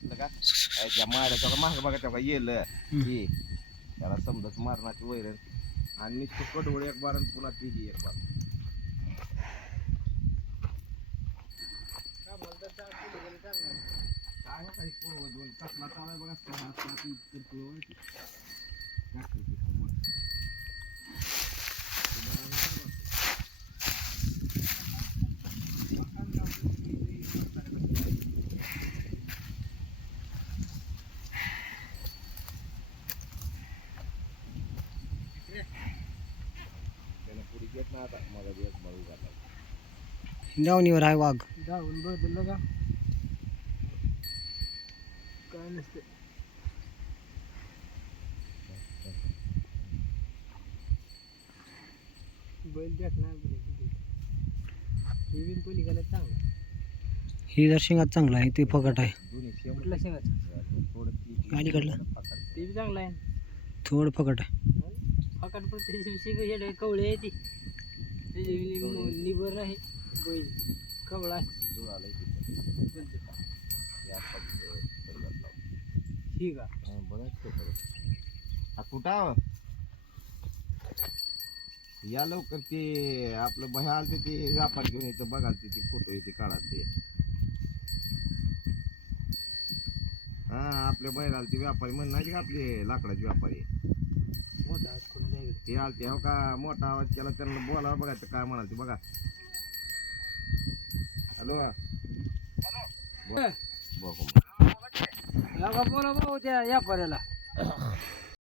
का त्या माड्याच्या माग बघा तेव्हा येलं ही त्याला समजत मारणाची वैरण आणि नुसतं कडवळ एक बार आणि पुन्हा तिही एक बार. काय हो काही पोळवं दोन कसला चालाय बघा त्यानं पुढे घेत ना आता मला एक बळू घाला दावणीवर आहे वाघ. जाऊन बदललं का काय नसते. बैल देखणार हे बिन पलीकडे चांगला. ही जर शिंगात चांगला आहे ते फकट आहे. दोन्ही शेम कुठला शेंगाचा थोडं अलीकडलं ते बी चांगला आहे. थोडं फकट आहे. फकाट पण त्याची शेंग कवळे आहे ती त्याची निबर नाही बैल कवळा आहे. दूर आलंय ठीक आहे कुठं या लवकर ते आपलं भया आलते ते व्यापार घेऊन येतं बघाल ते फोटो येते काढाल ते. हा आपल्या बैल आलते व्यापारी म्हण नाही का आपले लाकडाचे व्यापारी मोठा करून द्यावी. ते आलते हो का मोठा आवाज केला त्यांना बोलावं बघायचं काय म्हणाल ते बघा. हॅलो बोला भाऊ त्या व्यापाऱ्याला